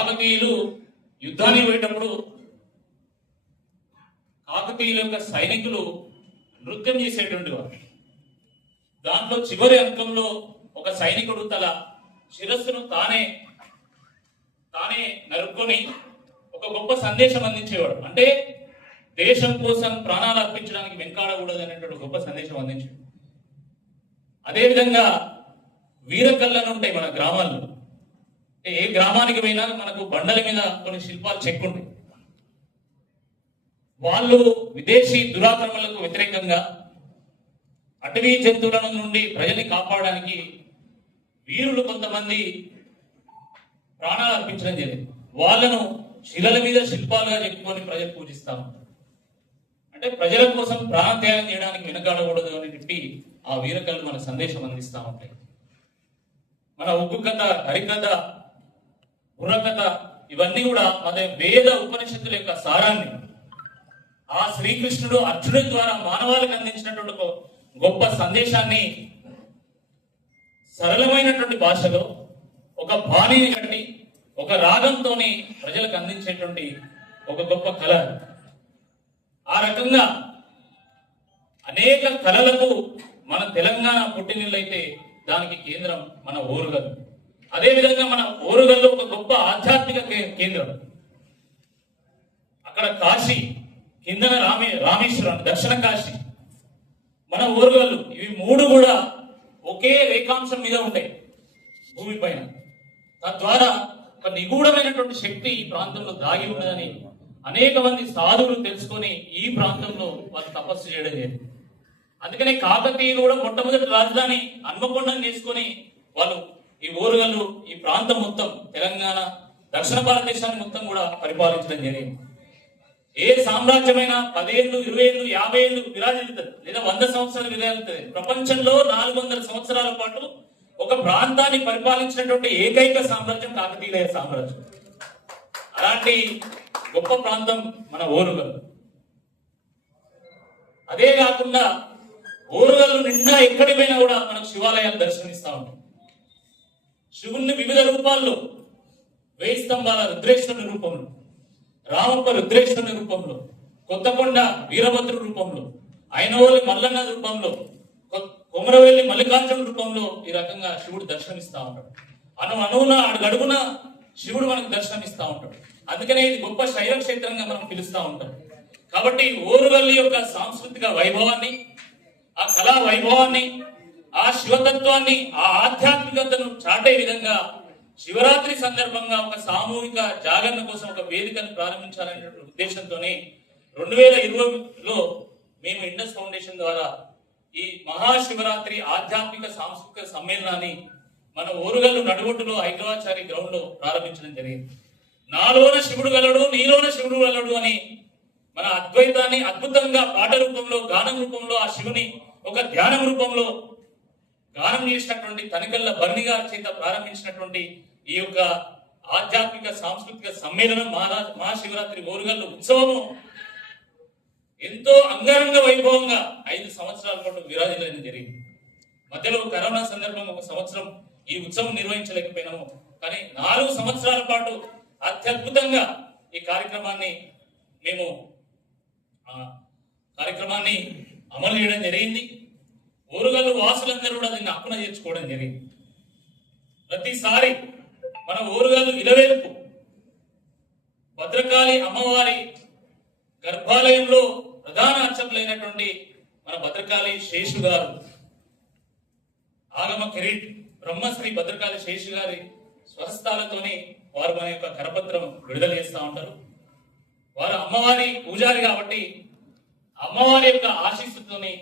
కాకతీయులు యుద్ధానికి పోయేటప్పుడు కాకతీయుల యొక్క సైనికులు నృత్యం చేసేటువంటి వారు. దాంట్లో చివరి అంకంలో ఒక సైనికుడు తల శిరస్సును తానే తానే నరుక్కొని ఒక గొప్ప సందేశం అందించేవాడు. అంటే దేశం కోసం ప్రాణాలు అర్పించడానికి వెనకాడకూడదు అనేటువంటి గొప్ప సందేశం అందించాడు అదేవిధంగా వీరకళ్ళను ఉంటాయి మన గ్రామాల్లో. ఏ గ్రామానికి పోయినా మనకు బండల మీద కొన్ని శిల్పాలు చెక్కుంటాయి వాళ్ళు విదేశీ దురాక్రమణలకు వ్యతిరేకంగా అటవీ జంతువుల నుండి ప్రజల్ని కాపాడడానికి వీరులు కొంతమంది ప్రాణాలు అర్పించడం జరిగింది. వాళ్ళను శిలల మీద శిల్పాలుగా చెప్పుకొని ప్రజలు పూజిస్తా ఉంటారు అంటే ప్రజల కోసం ప్రాణత్యాగం చేయడానికి వెనకాడకూడదు అని చెప్పి ఆ వీరకలు మన సందేశం అందిస్తామంటే ఉంటాయి. మన ఉగ్గు కథ హరికథ బుర్రకథ ఇవన్నీ కూడా మన వేద ఉపనిషత్తుల యొక్క సారాన్ని ఆ శ్రీకృష్ణుడు అర్జునుడి ద్వారా మానవాళికి అందించినటువంటి ఒక గొప్ప సందేశాన్ని సరళమైనటువంటి భాషలో ఒక బాణిని కట్టి ఒక రాగంతో ప్రజలకు అందించేటువంటి ఒక గొప్ప కళ. ఆ రకంగా అనేక కళలకు మన తెలంగాణ పుట్టినిల్లైతే దానికి కేంద్రం మన ఓరుగల్ అదేవిధంగా మన ఓరుగల్లో ఒక గొప్ప ఆధ్యాత్మిక కే- కేంద్రం. అక్కడ కాశీ కిందన రామే రామేశ్వరం దక్షిణ కాశీ. మన ఓరుగల్లు ఇవి మూడు కూడా ఒకే రేఖాంశం మీద ఉంటాయి భూమి పైన. తద్వారా ఒక నిగూఢమైనటువంటి శక్తి ఈ ప్రాంతంలో దాగి ఉన్నదని అనేక మంది సాధువులు తెలుసుకొని ఈ ప్రాంతంలో వారు తపస్సు చేయడం జరిగింది. అందుకనే కాకతీయులు కూడా మొట్టమొదటి రాజధాని హన్మకొండను చేసుకొని వాళ్ళు ఈ ఓరుగల్లు ఈ ప్రాంతం మొత్తం తెలంగాణ దక్షిణ భారతదేశాన్ని మొత్తం కూడా పరిపాలించడం జరిగింది. ఏ సామ్రాజ్యమైన పదేళ్ళు ఇరవై ఏళ్ళు యాభై ఏళ్ళు విరాజిల్లుతుంది లేదా వంద సంవత్సరాలు విరాజిల్లుతుంది. ప్రపంచంలో నాలుగు వందల సంవత్సరాల పాటు ఒక ప్రాంతాన్ని పరిపాలించినటువంటి ఏకైక సామ్రాజ్యం కాకతీయ సామ్రాజ్యం. అలాంటి గొప్ప ప్రాంతం మన ఓరుగల్ అదే కాకుండా ఓరుగల్లు నిండా ఎక్కడిపోయినా కూడా మనకు శివాలయాలు దర్శనమిస్తా ఉంటాం శివుణ్ణి వివిధ రూపాల్లో వేయి స్తంభాల రుద్రేశ్వరుని రూపంలో రామప్ప రుద్రేశ్వరుని రూపంలో కొత్తకొండ వీరభద్రు రూపంలో ఐనవోలి మల్లన్న రూపంలో కొమరవెల్లి మల్లికార్జున రూపంలో ఈ రకంగా శివుడు దర్శనమిస్తా ఉంటాడు. అను అణువున అడుగడుగున శివుడు మనకు దర్శనమిస్తా ఉంటాడు. అందుకనే ఇది గొప్ప శైవ క్షేత్రంగా మనం పిలుస్తూ ఉంటాం. కాబట్టి ఓరువల్లి యొక్క సాంస్కృతిక వైభవాన్ని ఆ కళా వైభవాన్ని ఆ శివతత్వాన్ని ఆ ఆధ్యాత్మికతను చాటే విధంగా శివరాత్రి సందర్భంగా ఒక సామూహిక జాగరణ కోసం ఒక వేదికను ప్రారంభించాలనే ఉద్దేశంతోనే రెండు వేల ఇరవైలో మేము ఇండస్ ఫౌండేషన్ ద్వారా ఈ మహాశివరాత్రి ఆధ్యాత్మిక సాంస్కృతిక సమ్మేళనాన్ని మన ఓరుగల్లు నడుగుట్టులో హైదరాబాద్ గ్రౌండ్లో ప్రారంభించడం జరిగింది. నాలోన శివుడు గలడు నీలోన శివుడు గలడు అని మన అద్వైతాన్ని అద్భుతంగా పాట రూపంలో గానం రూపంలో ఆ శివుని ఒక ధ్యానం రూపంలో గానం చేసినటువంటి తనికల్ల బర్ణి గారి చేత ప్రారంభించినటువంటి ఈ యొక్క ఆధ్యాత్మిక సాంస్కృతిక సమ్మేళనం మహారాజ్ మహాశివరాత్రి ఓరుగల్లు ఉత్సవము ఎంతో అంగరంగ వైభవంగా ఐదు సంవత్సరాల పాటు విరాజిల్లడం జరిగింది. మధ్యలో కరోనా సందర్భం ఒక సంవత్సరం ఈ ఉత్సవం నిర్వహించలేకపోయినాము. కానీ నాలుగు సంవత్సరాల పాటు అత్యద్భుతంగా ఈ కార్యక్రమాన్ని మేము ఆ కార్యక్రమాన్ని అమలు చేయడం జరిగింది. ఊరుగల్లు వాసులందరూ కూడా దీన్ని హక్కున చేర్చుకోవడం జరిగింది. ప్రతిసారి మన ఊరుగల్లు ఇలవేలుపు భద్రకాళి అమ్మవారి గర్భాలయంలో ప్రధాన అర్చకులైనటువంటి మన భద్రకాళి శేషు గారు ఆగమ కిరీట్ బ్రహ్మశ్రీ భద్రకాళి శేషు గారి స్వహస్తాలతోని వారు మన యొక్క కరపత్రం విడుదల చేస్తూ ఉంటారు. వారు అమ్మవారి పూజారి కాబట్టి అమ్మవారి యొక్క ఆశీస్సుతోని